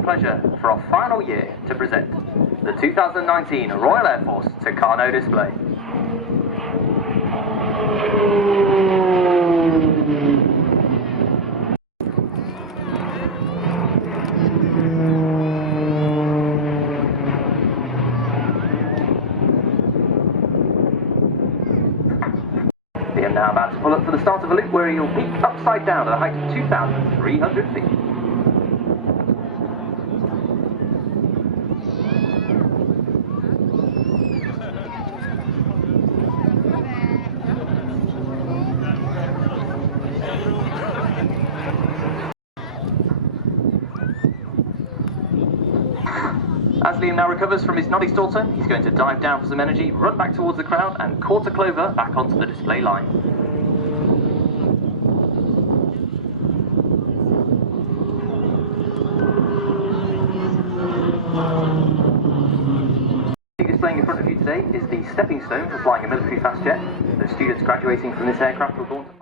great pleasure for our final year to present the 2019 Royal Air Force Tucano display. We are now about to pull up for the start of a loop where you'll peak upside down at a height of 2,300 feet. As Liam now recovers from his noddy stall turn, he's going to dive down for some energy, run back towards the crowd and quarter clover back onto the display line. Displaying in front of you today is the stepping stone for flying a military fast jet. The students graduating from this aircraft will go on to